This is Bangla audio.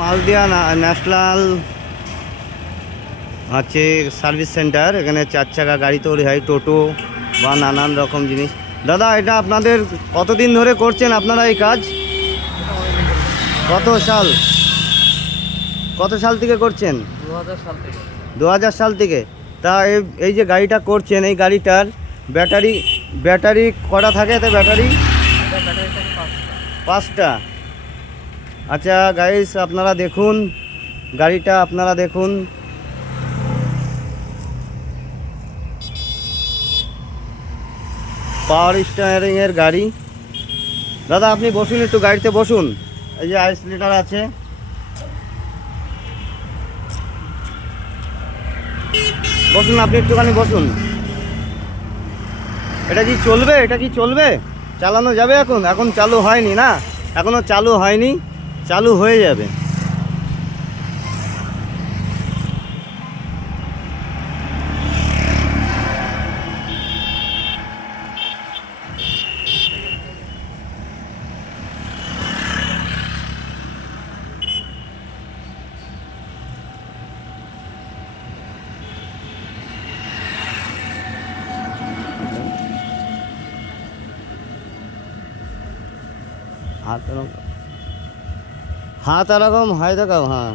মালদিয়া ন্যাশনাল হচ্ছে সার্ভিস সেন্টার। এখানে 4 চাকা গাড়ি তৈরি হয়, টোটো বা নানান রকম জিনিস। দাদা, এটা আপনাদের কতদিন ধরে করছেন আপনারা এই কাজ? কত সাল থেকে করছেন? 2000 সাল থেকে। 2000 সাল থেকে। তা এই যে গাড়িটা করছেন, এই গাড়িটার ব্যাটারি কটা থাকে? এতে ব্যাটারি ব্যাটারি থাকে 5টা। আচ্ছা গাইস, আপনারা দেখুন গাড়িটা, আপনারা দেখুন। পাওয়ার স্টিয়ারিং এর গাড়ি। দাদা আপনি বসুন, একটু গাড়িতে বসুন। এই যে আইস লিটার আছে। বসুন, আপনি একটুখানি বসুন। এটা কি চলবে? এটা কি চলবে? চালানো যাবে? এখন চালু হয়নি না, এখনো চালু হয়নি, চালু হয়ে যাবে। হাত এরকম হয়, দেখাও। হ্যাঁ,